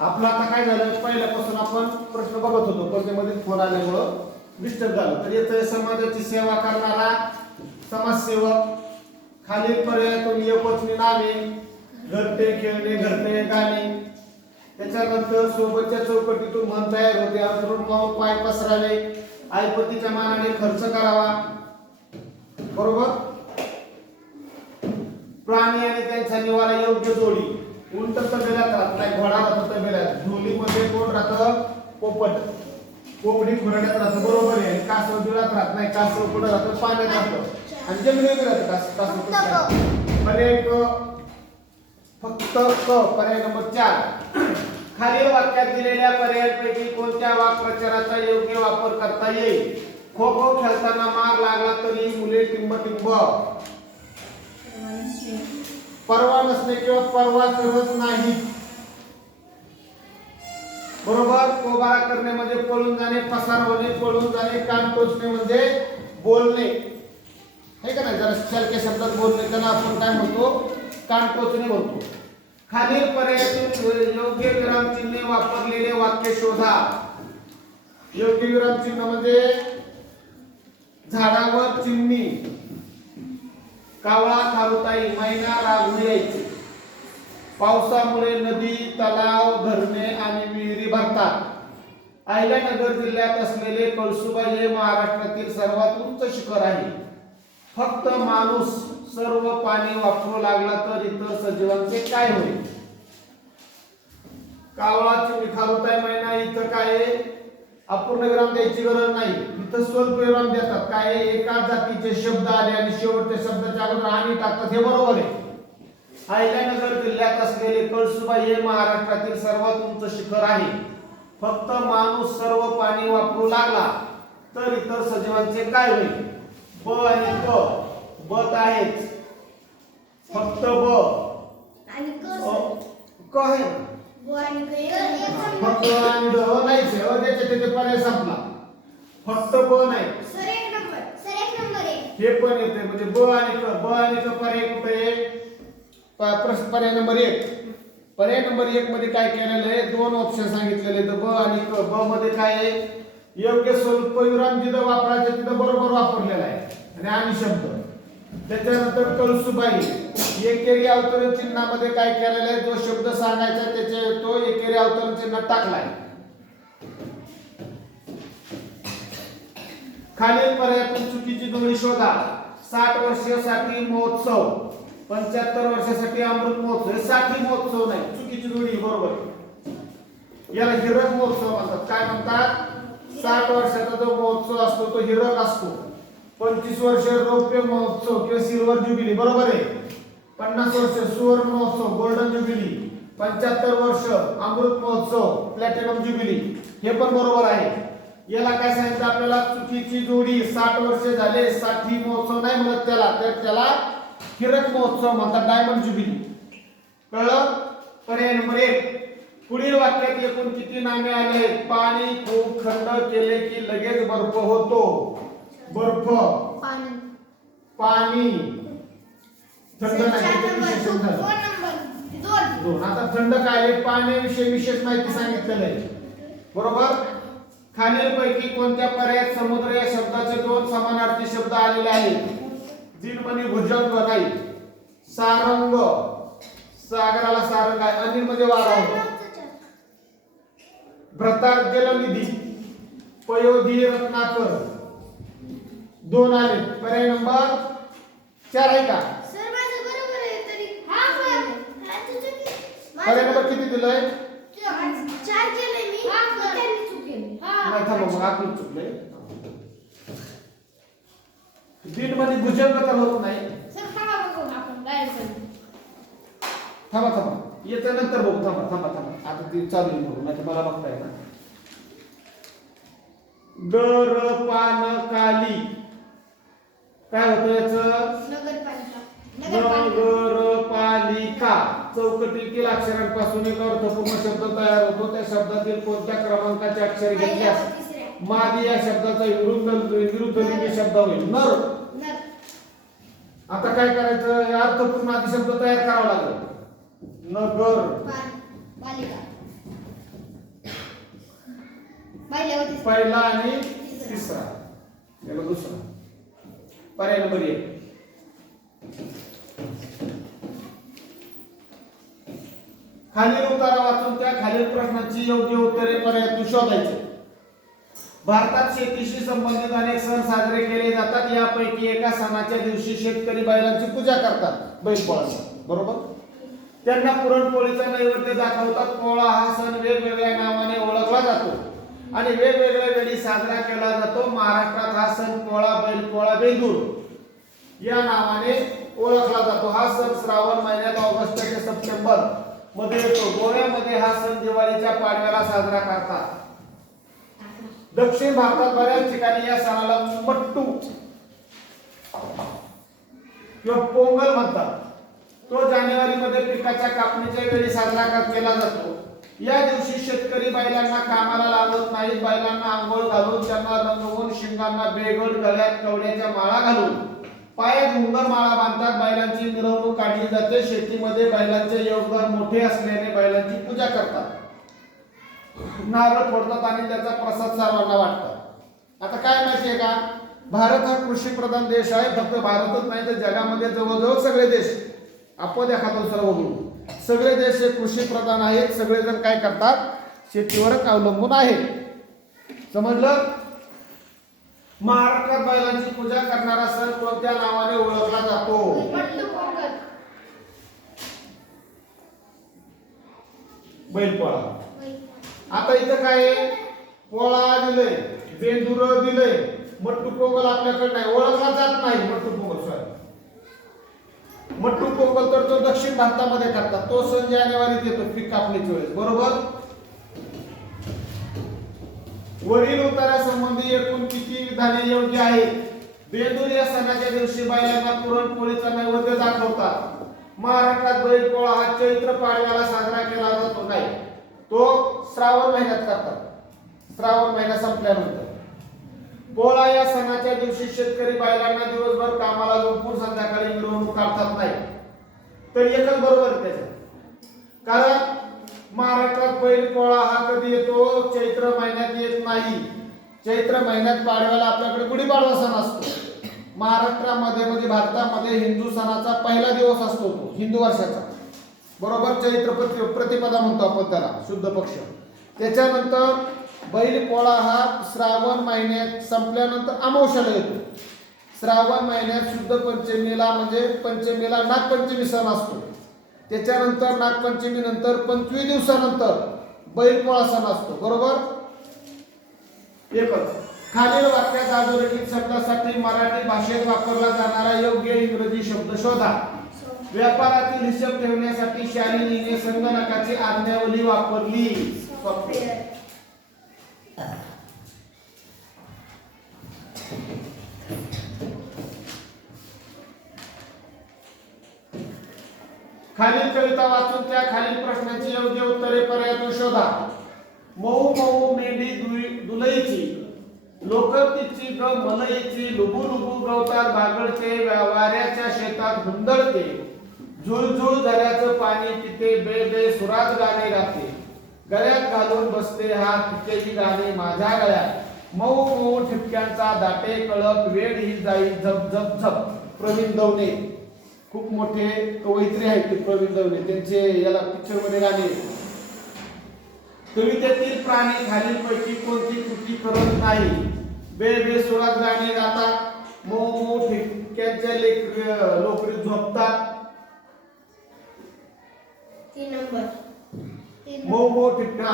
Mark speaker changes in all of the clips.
Speaker 1: आपलं आता काय झालं? पहिल्यापासून आपण प्रश्न बघत होतो. पण त्यामध्ये फोन आल्यामुळं डिस्टर्ब झालं. तर येतं समाजाची सेवा करणारा समाजसेवक खालील पर्यायातून एकवचनी नावे घरटे खेळणे घरटे गाणे. त्याच्यानंतर सोबतच्या चौकटीतून मन तयार होते. अंतरुण पाहून पाय पसरावे. आईपतीच्या मानाने खर्च करावा. बरोबर? प्राणी आणि त्यांच्या निवारा योग्य जोडी. उंट तबेल्यात राहत नाही घोडा राहतो तबेल्यात ढोलीमध्ये कोण राहतं पोपट. कोंबडी खुराड्यात राहतं बरोबर आहे. आणि कासव बिळात राहत नाही कासव कुठं राहतं? पाण्यात राहतं. आणि जमिनीवर राहतं कास कासव कुठं? पर्याय क. फक्त क पर्याय नंबर चार. खालील वाक्यात दिलेल्या पर्यायांपैकी कोणत्या वाक्प्रचाराचा योग्य वापर करता येईल? खो खो खेळताना मार लागला तरी मुले टिंब टिंब परवा नसणे किंवा परवा करत नाही बरोबर? कोबारा करणे म्हणजे पळून जाणे पसार होणे पळून जाणे कान टोचणे म्हणजे बोलणे. हे का नाही? जरा सारख्या शब्दात बोलणे त्याला आपण काय म्हणतो? कान टोचणे म्हणतो. खालील पर्यायातून योग्य विराम चिन्हे वापरलेले वाक्य शोधा. योग्य विराम चिन्ह म्हणजे झाडावर चिमणी. कावळा खारुताई मैना रागून यायची. पावसामुळे नदी तलाव धरणे आणि विहिरी भरतात. अहिल्यानगर जिल्ह्यात असलेले कळसुबा हे महाराष्ट्रातील सर्वात उंच शिखर आहे. फक्त माणूस सर्व पाणी वापरू लागला तर इतर सजीवांचे काय होईल? कावळाची विखारुताय महिना इथं काय आहे? अपूर्ण विराम द्यायची गरज नाही. इथं स्वल्प विराम देतात. काय एका एकाच जातीचे शब्द आले आणि शेवटच्या शब्दाच्या अगोदर आणि टाकतात. हे बरोबर आहे. अहिल्यानगर जिल्ह्यात असलेले कळसुबा हे महाराष्ट्रातील सर्वात उंच शिखर आहे. फक्त माणूस सर्व पाणी वापरू लागला तर इतर सजीवांचे काय होईल? ब आणि क बत आहेच फक्त ब.
Speaker 2: आणि
Speaker 1: क आहे फक्त आणि ड. नाहीच आहे. अ त्याच्या तिथे पर्याय संपला. फक्त ब नाही.
Speaker 2: सर एक नंबर. सर एक नंबर आहे.
Speaker 1: हे पण येते म्हणजे ब आणि क ब आणि क पर्याय कुठे प्रश्न पर्याय नंबर एक. पर्याय नंबर एक मध्ये काय केलेलं आहे? दोन ऑप्शन सांगितलेले आहेत. ब आणि क. ब मध्ये काय आहे? योग्य स्वल्प विराम जिथं वापरायचं तिथं बरोबर वापरलेला आहे. आणि आणि शब्द. त्याच्यानंतर कळसुबाई. एकेरी अवतरण चिन्हामध्ये काय केलेलं आहे? जो शब्द सांगायचा त्याचे तो एकेरी अवतरण चिन्ह टाकलाय खालील पर्यायातून चुकीची दोन्ही शोधा. साठ वर्षासाठी महोत्सव. पंच्याहत्तर वर्षासाठी अमृत महोत्सव हे साठी महोत्सव नाही चुकीची जोडी बरोबर आहे. याला हिरक महोत्सव म्हणतात. काय म्हणतात? साठ वर्षाचा जो महोत्सव असतो तो हिरक असतो. पंचवीस वर्ष रौप्य महोत्सव किंवा सिल्वर ज्युबिली बरोबर आहे. पन्नास वर्ष सुवर्ण महोत्सव गोल्डन ज्युबिली पंच्याहत्तर वर्ष अमृत महोत्सव प्लॅटिनम ज्युबिली हे पण बरोबर आहे. याला काय सांगितलं आपल्याला? चुकीची जोडी साठ वर्ष झाले साठी महोत्सव नाही म्हणत त्याला. तर त्याला हिरक महोत्सव म्हणतात डायमंड ज्युबिली कळलं? पर्याय नंबर एक. पुढील वाक्यात एकूण किती नामे आले? पाणी खूप खंड केले की लगेच बर्फ होतो. बर्फ.
Speaker 2: पाणी.
Speaker 1: थंड नाही
Speaker 2: दोन
Speaker 1: आता थंड काय पाण्याविषयी विशेष माहिती सांगितलेलं आहे. बरोबर? खालीलपैकी कोणत्या पर्यायात समुद्र या शब्दाचे दोन समानार्थी शब्द आलेले आहेत? जिनमनी भुजंग नाही सारंग. सागराला सारंग आहे. अनिल म्हणजे वारा होतो भ्रतार जलनिधी पयोधी रत्नाकर. दोन आले. पर्याय नंबर चार आहे का?
Speaker 2: सर माझं बरोबर आहे तरी. हा सर. हा तुझं
Speaker 1: पर्याय नंबर किती दिलाय?
Speaker 2: चार केले मी. मग त्यांनी चुकेल.
Speaker 1: नाही थांबा मग आपण चुकले. दीडमध्ये भुजंग तर होत नाही.
Speaker 2: सर थांबा
Speaker 1: थांबा थांबा. येतं नंतर बघू. थांबा थांबा थांबा. आता ती चालू बघू नाही मला बघताय ना. दर पान काली काय होतं याचं?
Speaker 2: नगरपालिका.
Speaker 1: चौकटीतील अक्षरांपासून एक अर्थपूर्ण शब्द तयार होतो. त्या शब्दातील कोणत्या क्रमांकाचे अक्षर घेतल्यास? मादी या शब्दाचा विरुद्ध विरुद्ध शब्द होईल. नर. आता काय करायचं? अर्थपूर्ण अधिशब्द तयार करावा लागेल. नगर. पहिला आणि तिसरा. याला दुसरा. पर्याय नंबर एक. खालील उतारा वाचून त्या खालील प्रश्नाची योग्य उत्तरे पर्यायातून शोधायचे. भारतात शेतीशी संबंधित अनेक सण साजरे केले जातात. यापैकी एका सणाच्या दिवशी शेतकरी बैलांची पूजा करतात. बैलपोळाची. बरोबर? त्यांना पुरणपोळीचा नैवेद्य दाखवतात. पोळा हा सण वेगवेगळ्या नावाने ओळखला जातो आणि वेगवेगळ्या वेळी साजरा केला जातो. महाराष्ट्रात हा सण पोळा बैलपोळा बेंदूर या नावाने ओळखला जातो. हा सण श्रावण महिन्यात ऑगस्ट ते सप्टेंबरमध्ये येतो. गोव्यामध्ये हा सण दिवाळीच्या पाडव्याला साजरा करतात. दक्षिण भारतात बऱ्याच ठिकाणी या सणाला मट्टू किंवा पोंगल म्हणतात. तो जानेवारी मध्ये पिकाच्या कापणीच्या वेळी साजरा केला जातो. या दिवशी शेतकरी बैलांना कामाला लावत नाहीत. बैलांना आंघोळ घालून त्यांना रंगवून शिंगांना बेगड गळ्यात कवड्याच्या माळा घालून पायात घुंगर माळा बांधतात. बैलांची मिरवणूक काढली जाते. शेतीमध्ये बैलांचे योगदान मोठे असल्याने बैलांची पूजा करतात. नारळ फोडतात आणि त्याचा प्रसाद सर्वांना वाटतात आता काय माहितीये का? भारत हा कृषी प्रधान देश आहे फक्त भारतच नाही तर जगामध्ये जवळजवळ सगळे देश आपण एखादा दुसरा बघू. सगळे देश हे कृषी प्रधान आहेत सगळेजण काय करतात? शेतीवरच अवलंबून आहेत. समजलं? महाराष्ट्रात बैलांची पूजा करणारा सण कोणत्या नावाने ओळखला जातो? बैलपोळा. आता इथं काय पोळा दिलंय बेंदूर दिलंय. मट्टू पोंगल आपल्याकडे नाही. ओळखला जात नाही मट्टू पोंगल सॉरी. मट्टू पोंगल तर तो दक्षिण भारतामध्ये करतात. तो सण जानेवारीत येतो पीक कापणीच्या वेळेस. बरोबर? वरील उतारासंबंधी एकूण किती विधाने योग्य आहे? बेंदूर या सणाच्या दिवशी बैलांना पुरणपोळीचा नैवेद्य दाखवतात. महाराष्ट्रात बैलपोळा हा चैत्र पाडव्याला साजरा केला जातो. नाही. तो श्रावण महिन्यात करतात. श्रावण महिना संपल्यानंतर. पोळा या सणाच्या दिवशी शेतकरी बैलांना दिवसभर कामाला झोपून संध्याकाळी मिरवणूक काढतात नाही. तर एकच बरोबर आहे त्याच्यात. कारण महाराष्ट्रात बैल पोळा हा कधी येतो? चैत्र महिन्यात येत नाही. चैत्र महिन्यात पाडव्याला आपल्याकडे गुढीपाडवा सण असतो. महाराष्ट्रामध्ये म्हणजे भारतामध्ये हिंदू सणाचा पहिला दिवस असतो तो हिंदू वर्षाचा. बरोबर चैत्र प्रतिपदा म्हणतो आपण त्याला शुद्ध पक्ष. त्याच्यानंतर बैल पोळा हा श्रावण महिन्यात संपल्यानंतर अमावश्याला येतो. श्रावण महिन्यात शुद्ध पंचमीला म्हणजे पंचमीला नागपंचमी सण असतो. त्याच्यानंतर नागपंचमी नंतर पंचवीस दिवसानंतर बैलपोळा सण असतो. बरोबर? एकच. खालील वाक्यात आधोरेखित शब्दासाठी मराठी भाषेत वापरला जाणारा योग्य इंग्रजी शब्द शोधा. व्यापारातील हिशोब ठेवण्यासाठी शालिनीने संगणकाची आज्ञावली वापरली. खालील कविता वाचून त्या खालील प्रश्नाची योग्य उत्तरे पर्यायातून शोधा. मऊ मऊ मेंढी दुई- दुलईची. लोकरतीची ग मलईची. लुबू लुबू गवतात बागडते वा- वाऱ्याच्या शेतात हुंदडते झुळझुळ झऱ्याचं पाणी तिथे बे बे सुरात गाणे गाते गळ्यात घालून बसते हा तिचेही गाणे माझ्या गळ्यात. मऊ मऊ ठिपक्यांचा दाटे कळप वेळ ही जाई झप झप झप. प्रवीण दवणे. खूप मोठे कवयित्री आहेत ते प्रवीण दवणे. त्यांचे याला पिक्चरमध्ये गाणे कवितेतील प्राणी खालीलपैकी कोणती कृती करत नाही? बे बे सुरात गाणे गातात मऊ मऊ ठिपक्यांच्या लोकरी झोपतात.
Speaker 2: तीन नंबर.
Speaker 1: ठिपका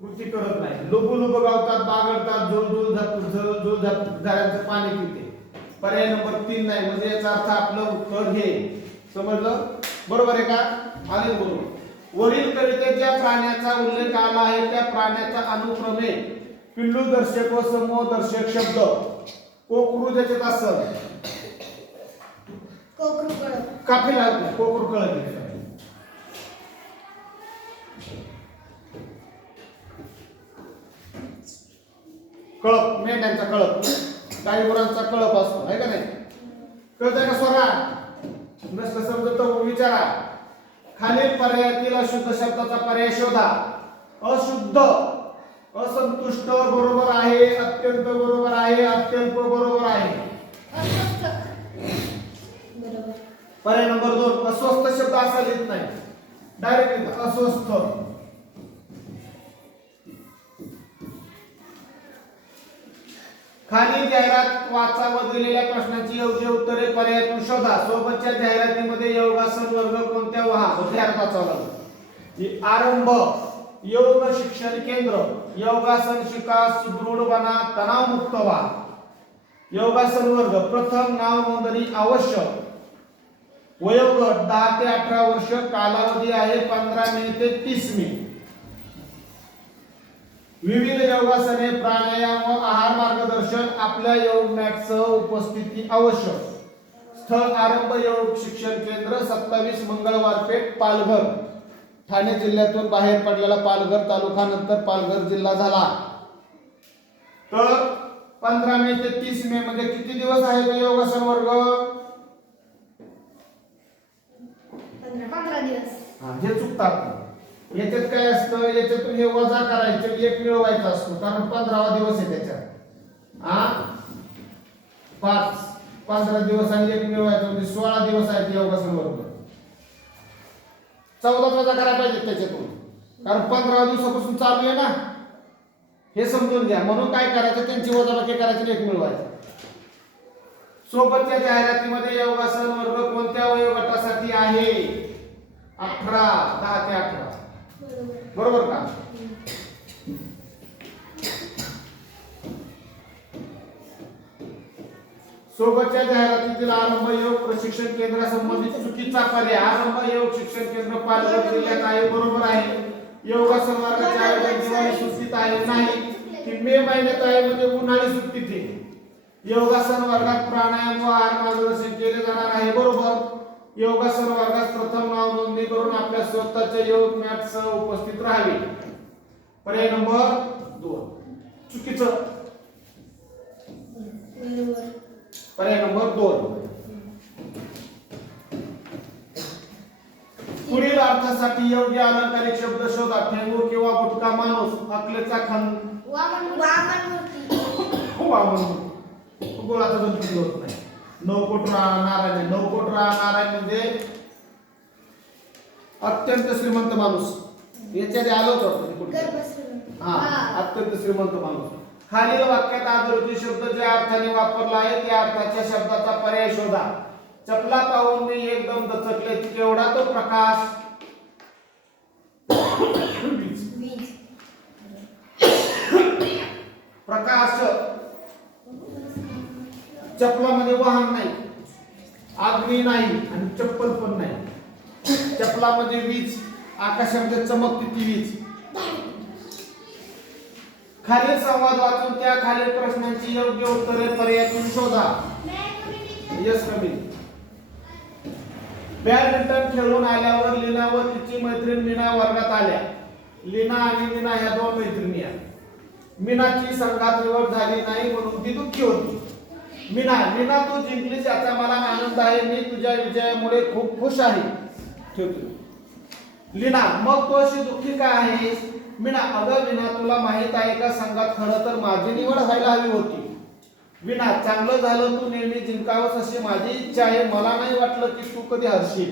Speaker 1: कृती करत नाही. लुबू लुबू गावतात बागडतात झप झुळ झुळ झप झाडांचं पाणी पिते. पर्याय नंबर तीन नाही. म्हणजे याचा अर्थ आपलं उत्तर हे. समजलं? बरोबर आहे का? आले बरोबर. वरील कवितेत ज्या प्राण्याचा उल्लेख आला आहे त्या प्राण्याचा अनुक्रमे पिल्लू दर्शक व समूह दर्शक शब्द. कोकरू ज्याच्यात असं.
Speaker 2: कोकरू कडक
Speaker 1: काफिला कोकरू कळत कळप मेंढ्यांचा कळप. गाई गुरांचा कळप असतो आहे का नाही? कळतंय का स्वरा नसलं समजत तर विचारा. खालील पर्यायातील अशुद्ध शब्दाचा पर्याय शोधा. अशुद्ध असंतुष्ट बरोबर आहे अत्यंत बरोबर आहे अत्यल्प बरोबर आहे. पर्याय नंबर दोन अस्वस्थ शब्द असा लिहित नाही. डायरेक्ट अस्वस्थ. खाली जाहिरात वाचा व दिलेल्या प्रश्नाची योग्य उत्तरे पर्यायातून शोधा. सोबतच्या जाहिरातीमध्ये योगासन वर्ग कोणत्या वहा? जाहिरात वाचावं आरंभ योग शिक्षण केंद्र योगासन शिका सुदृढ बना तणावमुक्त व्हा. योगासन वर्ग प्रथम नाव नोंदणी आवश्यक. वयोगट दहा ते अठरा वर्ष कालावधी आहे पंधरा मे ते तीस मे विविध योगासने प्राणायाम व आहार मार्गदर्शन आपल्या योग मॅटसह उपस्थिती आवश्यक स्थळ आरंभ योग शिक्षण केंद्र सत्तावीस मंगळवार पेठ पालघर. ठाणे जिल्ह्यातून बाहेर पडलेला पालघर तालुका नंतर पालघर जिल्हा झाला. तर पंधरा मे ते तीस मे मध्ये किती दिवस आहे तो योगासन वर्ग? हे चुकतात. याच्यात काय असतं? याच्यातून हे वजा करायचं एक मिळवायचा असतो. कारण पंधरावा दिवस आहे त्याच्यात. हा पाच. पंधरा दिवस आणि एक मिळवायचा म्हणजे सोळा दिवस आहेत योगासन वर्ग चौदा वजा करायला पाहिजे त्याच्यातून. कारण पंधरा दिवसापासून चालू आहे ना. हे समजून घ्या. म्हणून काय करायचं? त्यांची वजाबाकी करायची एक मिळवायचं. सोबतच्या जाहिरातीमध्ये योगासन वर्ग कोणत्या वयोगटासाठी आहे? अठरा. दहा ते अठरा.
Speaker 2: बरोबर
Speaker 1: का? सोबतच्या जाहिरातीतील आरंभ योग प्रशिक्षण केंद्रासंबंधित चुकीचा पर्याय. आरंभ योग शिक्षण केंद्र पालघर जिल्ह्यात आहे बरोबर आहे. योगासन वर्गाच्या आयोजन दिवाळी सुट्टीत आहे नाही? की मे महिन्यात आहे म्हणजे उन्हाळी सुट्टीत आहे. योगासन वर्गात प्राणायाम व आर मार्गदर्शन केले जाणार आहे. बरोबर. योगासन वर्गात प्रथम नाव नोंदणी करून आपल्या स्वतःच्या योग मॅथसह उपस्थित राहावे. पर्याय नंबर दोन. चुकीचं. पर्याय नंबर दोन. पुढील अर्थासाठी योग्य अलंकारिक शब्द शोधा. ठेंगू किंवा बुटका माणूस अकलेचा खंड.
Speaker 2: वामन वामन
Speaker 1: गोळाचा गणपती होत नाही. नौकोट रा- नारायण रा- नारायण म्हणजे अत्यंत श्रीमंत माणूस. याच्या आधी आलो होतो हा अत्यंत श्रीमंत माणूस. खालील वाक्यात आदरची शब्द ज्या अर्थाने वापरला आहे त्या अर्थाच्या शब्दाचा पर्याय शोधा. चपला पाहून मी एकदम दचकले केवढा तो प्रकाश? प्रकाश. चपलामध्ये वाहन नाही आग्नी नाही आणि चप्पल पण नाही. चपलामध्ये वीज आकाशामध्ये चमकती ती वीज. खालील संवाद वाचून त्या खालील प्रश्नांची योग्य उत्तरे पर्यायातून शोधा. यस कमी बॅडमिंटन खेळून आल्यावर लीना व तिची मैत्रीण मीना वर्गात आल्या. लीना आणि मीना ह्या दोन मैत्रिणी आहेत. मीनाची संघात निवड झाली नाही म्हणून ती दुःखी होती. मीना मीना तू जिंकलीस याचा मला आनंद आहे. मी तुझ्या विजयामुळे खूप खुश आहे. ठेवतो लीना मग तू अशी दुःखी का आहेस? मीना अगं विना तुला माहीत आहे का संघात खरं तर माझी निवड व्हायला हवी होती. विना चांगलं झालं तू नेहमी जिंकावंस अशी माझी इच्छा आहे. मला नाही वाटलं की तू कधी हरशील.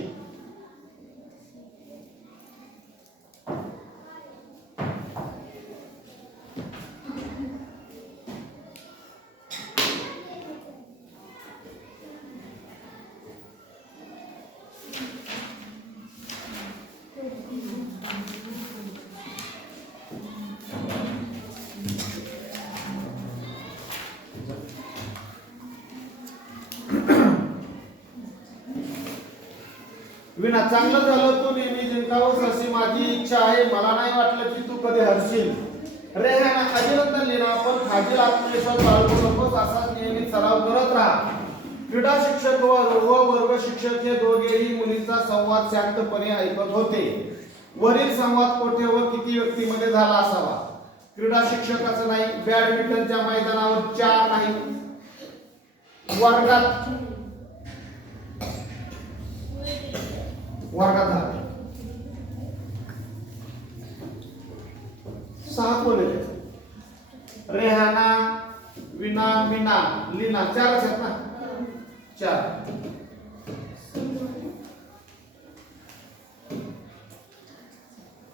Speaker 1: विना चांगलं झालं तू नेहमी जिंकावंस अशी माझी इच्छा आहे मला नाही वाटलं की तू कधी हरशील. रेहाना अभिनंदन लिना पण खाजील आत्मविश्वास बाळगू नकोस असाच नेहमी सराव करत राहा. क्रीडा शिक्षक व व वर्ग शिक्षक हे दोघेही मुलींचा संवाद शांतपणे ऐकत होते. वरील संवाद कोठे व किती व्यक्तीमध्ये झाला असावा? क्रीडा शिक्षकाचं नाही बॅडमिंटनच्या मैदानावर चार नाही. वर्गात वर्गात झाला. सहा कोण आहे त्याच्यात? रेहाना विना मीना लीना चारच आहेत ना? चार.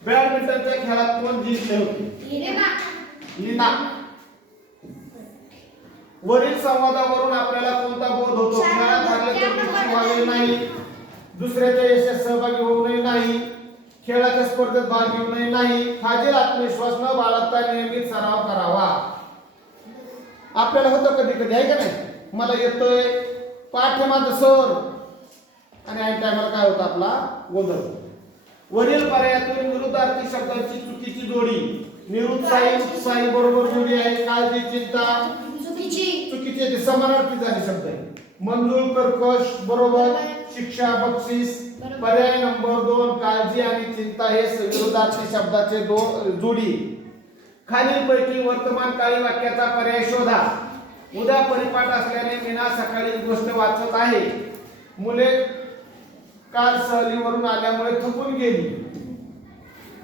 Speaker 1: बॅडमिंटनच्या खेळात कोण जिंकले होते लीना. वरील संवादावरून आपल्याला कोणता बोध होतो? खेळात हारले तर नाही. दुसऱ्याच्या यशात सहभागी होऊ नये नाही. खेळाच्या स्पर्धेत भाग घेऊ नये नाही. फाजील आत्मविश्वास न बाळगता नियमित सराव करावा. आपल्याला होतं कधी कधी आहे का नाही? मला येतोय पाठ्यमात सर. आणि ऐन टायमाला काय होतं आपला? गोंधळ. वरील पर्यायातून विरुद्धार्थी शब्दांची चुकीची जोडी. निरुत्साही उत्साही बरोबर जोडी आहे. काळजी चिंता? चुकीची. ते समानार्थी झाले शब्द आहे. मंजूर कर्कश बरोबर? शिक्षा बक्षीस. पर्याय नंबर दोन काळजी आणि चिंता हे विरोधार्थी शब्दाचे दो जोडी. खालीलपैकी वर्तमान काळी वाक्याचा पर्याय शोधा. उद्या परिपाठ असल्याने मीना सकाळी ही गोष्ट वाचत आहे. मुले काल सहलीवरून आल्यामुळे थकून गेली.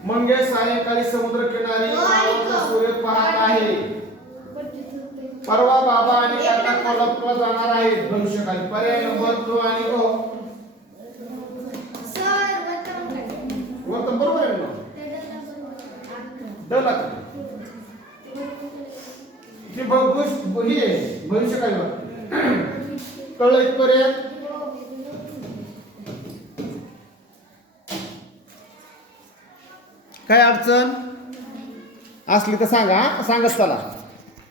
Speaker 1: मंगेश सायंकाळी समुद्र किनारी मावळता सूर्य पाहत आहे. परवा बाबा कोल्हापूरला जाणार आहेत भविष्यकाळी. पर्याय नंबर दो आणि वर्तन बरोबर आहे ना? ही भविष्य ही आहे भविष्यकाळी कळलं इथपर्यंत काय अडचण? असली तर सांगा? सांगत चला.